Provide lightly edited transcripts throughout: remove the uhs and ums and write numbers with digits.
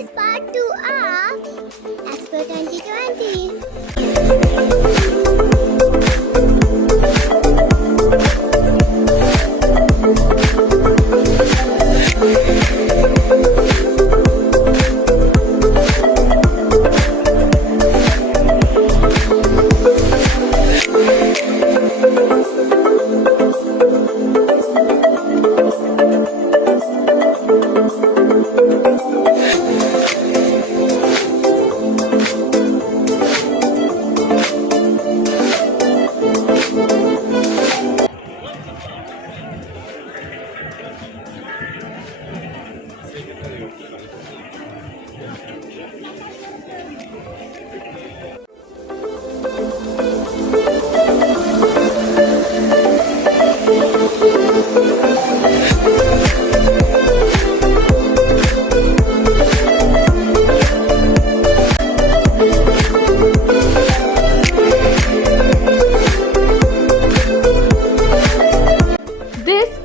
is part 2 of Expo 2020.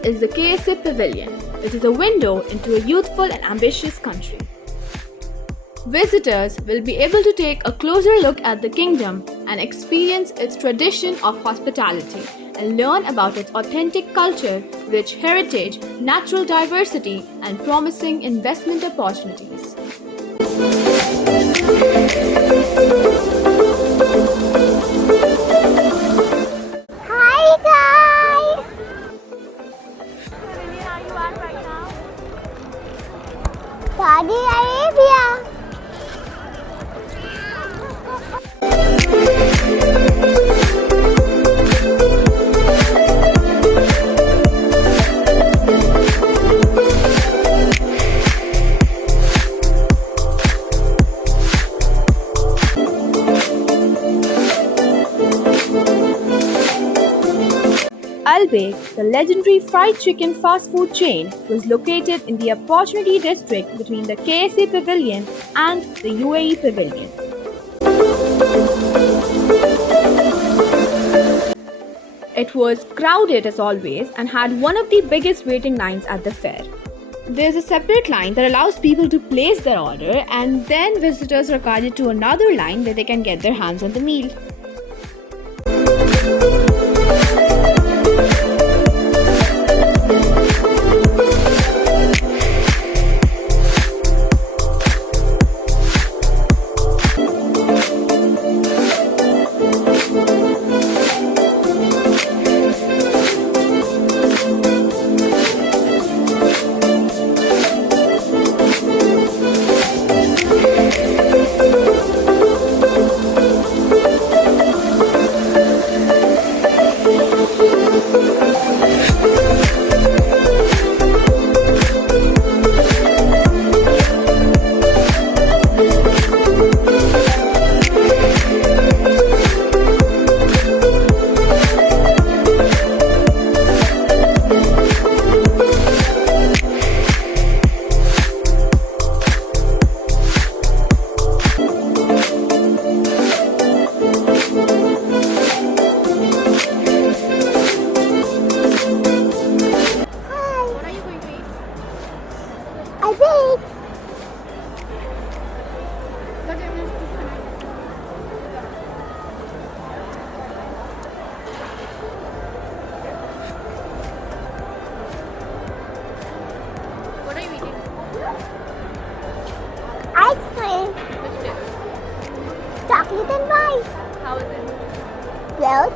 Is the KSA Pavilion. It is a window into a youthful and ambitious country. Visitors will be able to take a closer look at the kingdom and experience its tradition of hospitality and learn about its authentic culture, rich heritage, natural diversity, and promising investment opportunities. Hi guys! Saudi Arabia. Al-Baik, the legendary fried chicken fast food chain, was located in the Opportunity District between the KSA Pavilion and the UAE Pavilion. It was crowded as always and had one of the biggest waiting lines at the fair. There's a separate line that allows people to place their order, and then visitors are guided to another line where they can get their hands on the meal. Ice cream. Which flavor? Chocolate and white. How is it? Well,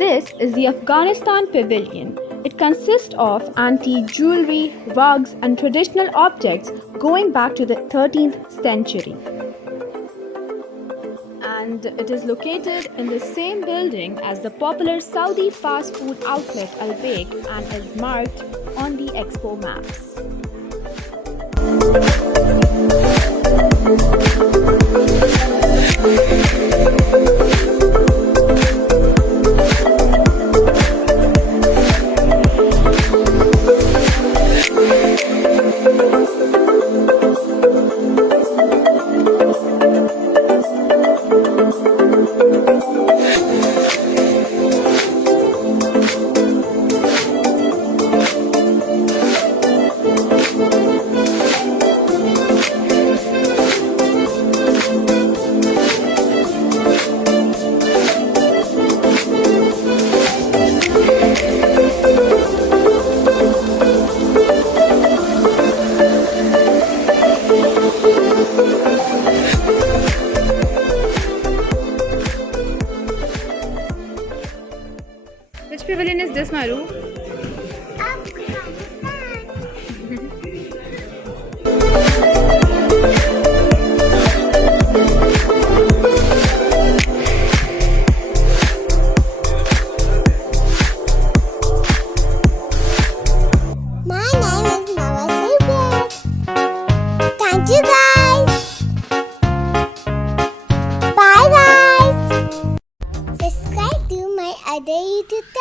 This is the Afghanistan Pavilion. It consists of antique jewelry, rugs, and traditional objects going back to the 13th century. And and it is located in the same building as the popular Saudi fast food outlet Al Baik and is marked on the Expo maps. Which pavilion is this, Maru? My name is Marwa. Thank you guys. Bye guys. Subscribe to my other YouTube channel.